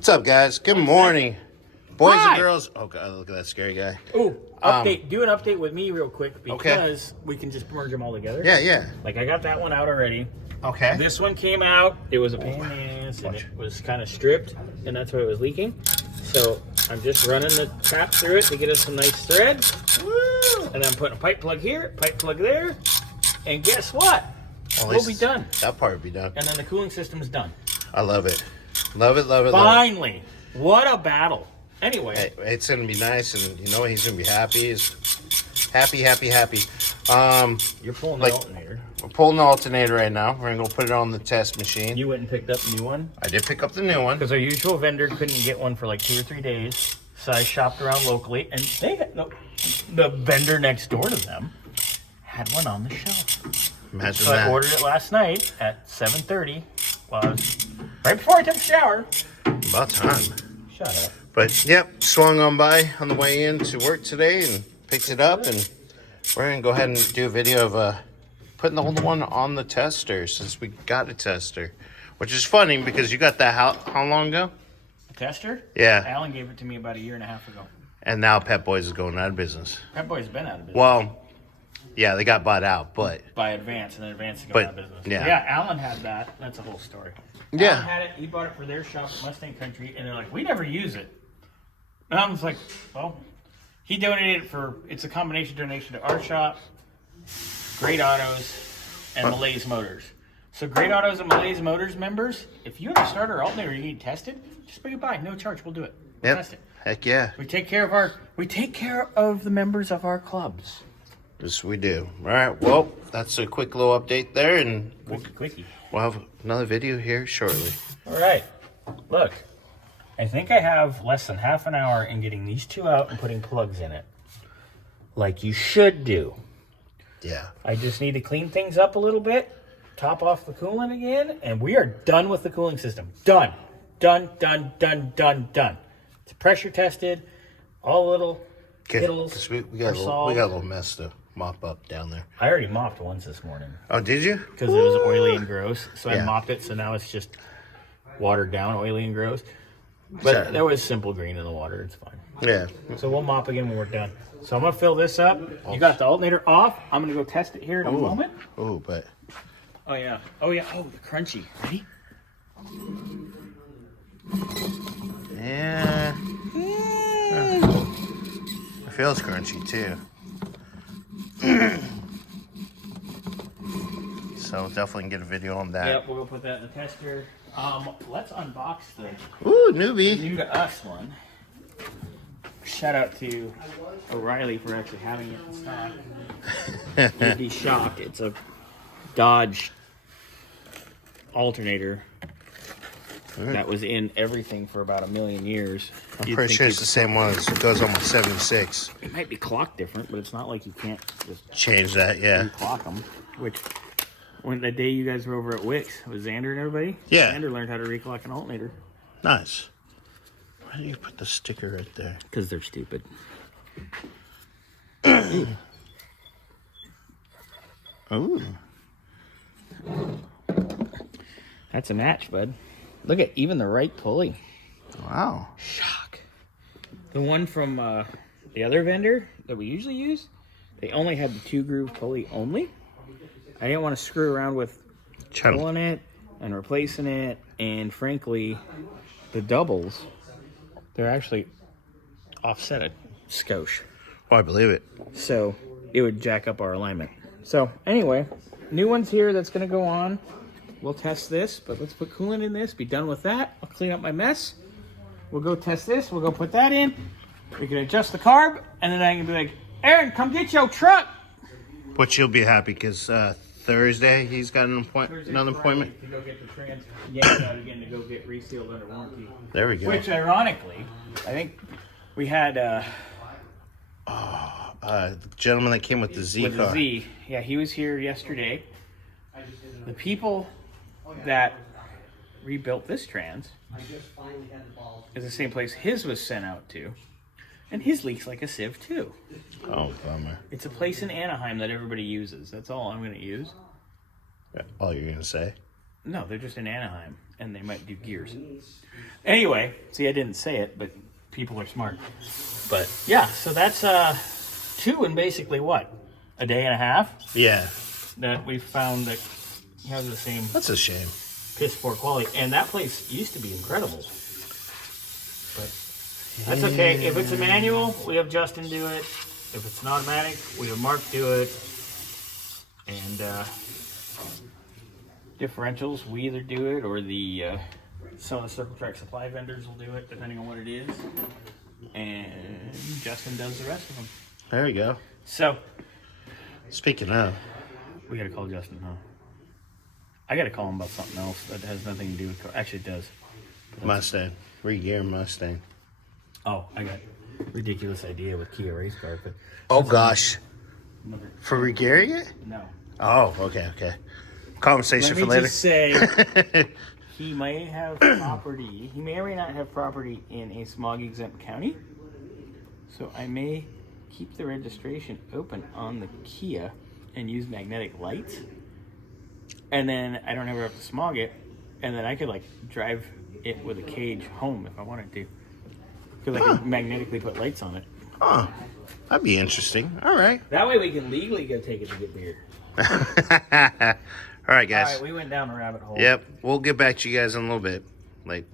What's up, guys? Good morning, boys Hi. and girls. Oh God, look at that scary guy. Ooh, update. Do an update with me real quick because we can just merge them all together. Yeah. Like I got that one out already. Okay. This one came out. It was a pain in the ass, and it was kind of stripped, and that's why it was leaking. So I'm just running the tap through it to get us some nice thread. Woo! And I'm putting a pipe plug here, pipe plug there, and guess what? We'll be done. That part will be done. And then the cooling system is done. I love it. Love it. Finally. What a battle. Anyway. Hey, it's going to be nice, and you know he's going to be happy. He's happy. You're pulling the alternator. We're pulling the alternator right now. We're going to go put it on the test machine. You went and picked up a new one? I did pick up the new one. Because our usual vendor couldn't get one for like 2 or 3 days. So I shopped around locally, and they had the vendor next door to them had one on the shelf. Imagine so that. I ordered it last night at 7:30. Well, I was right before I took a shower. About time. Shut up. But, yep, swung on by on the way in to work today and picked it up. And we're going to go ahead and do a video of putting the old one on the tester since we got a tester. Which is funny because you got that how long ago? A tester? Yeah. Alan gave it to me about 1.5 years ago. And now Pet Boys is going out of business. Pet Boys been out of business. Well, yeah, they got bought out, but... By Advance, and then Advance is going out of business. Yeah, Alan had that. That's a whole story. Yeah. Alan had it. He bought it for their shop at Mustang Country, and they're like, we never use it. And I was like, well, he donated it for... It's a combination donation to our shop, Great Autos, and Malaise Motors. So Great Autos and Malaise Motors members, if you have a starter alternator you need tested, just bring it by. No charge. We'll do it. We'll test it. Heck yeah. We take care of the members of our clubs. Yes, we do. All right, well, that's a quick little update there, and Quickie. we'll have another video here shortly. All right. Look, I think I have less than half an hour in getting these two out and putting plugs in it. Like you should do. Yeah. I just need to clean things up a little bit, top off the coolant again, and we are done with the cooling system. Done. Done. It's pressure tested, all the little kittles. We got a little mess to mop up down there. I already mopped once this morning. Oh, did you? Because it was oily and gross. So Yeah. I mopped it, so now it's just watered down, oily and gross. But there was simple green in the water. It's fine. Yeah. So we'll mop again when we're done. So I'm going to fill this up. You got the alternator off. I'm going to go test it here in a moment. Oh, but... Oh, yeah. Oh, the crunchy. Ready? Yeah. It feels crunchy, too. So definitely get a video on that. Yep, we'll go put that in the tester. Let's unbox the Ooh, newbie. new to us one. Shout out to O'Reilly for actually having it in stock. You'd be shocked. It's a Dodge Alternator that was in everything for about 1 million years. I'm pretty sure it's the same one. It goes on my 76. It might be clocked different, but it's not like you can't just Change that, yeah. clock them. Which, when the day you guys were over at Wix with Xander and everybody, Yeah. Xander learned how to reclock an alternator. Nice. Why do you put the sticker right there? Because they're stupid. Ooh. That's a match, bud. Look at even the right pulley. Wow. Shock. The one from the other vendor that we usually use, they only had the 2-groove pulley only. I didn't want to screw around with pulling it and replacing it. And frankly, the doubles, they're actually offset a skosh. Oh, I believe it. So it would jack up our alignment. So anyway, new one's here that's going to go on. We'll test this, but let's put coolant in this, be done with that. I'll clean up my mess. We'll go test this. We'll go put that in. We can adjust the carb, and then I can be like, Aaron, come get your truck. But you'll be happy because Thursday he's got another appointment. To go get the trans yanked out again to go get resealed under warranty. There we go. Which, ironically, I think we had The gentleman that came with the Z with car. the Z. Yeah, he was here yesterday. The people that rebuilt this trans is the same place his was sent out to. And his leaks like a sieve too. Oh, bummer. It's a place in Anaheim that everybody uses. That's all I'm going to use. All you're going to say? No, they're just in Anaheim. and they might do gears. Anyway, see, I didn't say it, but people are smart. But yeah, so that's 2 in basically what, a day and a half Yeah. that we found that has the same That's a shame. piss poor quality. And that place used to be incredible. But that's okay. If it's a manual, we have Justin do it. If it's an automatic, we have Mark do it. And differentials, we either do it or the some of the Circle Track supply vendors will do it, depending on what it is. And Justin does the rest of them. There you go. So, Speaking of, we gotta call Justin, huh? I gotta call him about something else that has nothing to do with car. Actually, it does. Mustang. Re-gear Mustang. Oh, I got a ridiculous idea with Kia race car, but Oh, gosh. another, For re-gearing it? no. Oh, okay. Conversation Let for me later. just say, he may have property. He may or may not have property in a smog exempt county. So I may keep the registration open on the Kia and use magnetic lights. And then I don't ever have to smog it. And then I could like drive it with a cage home if I wanted to. Because I could magnetically put lights on it. Oh, that'd be interesting. All right. That way we can legally go take it to get beer. All right, guys. All right, we went down a rabbit hole. Yep. We'll get back to you guys in a little bit. Like.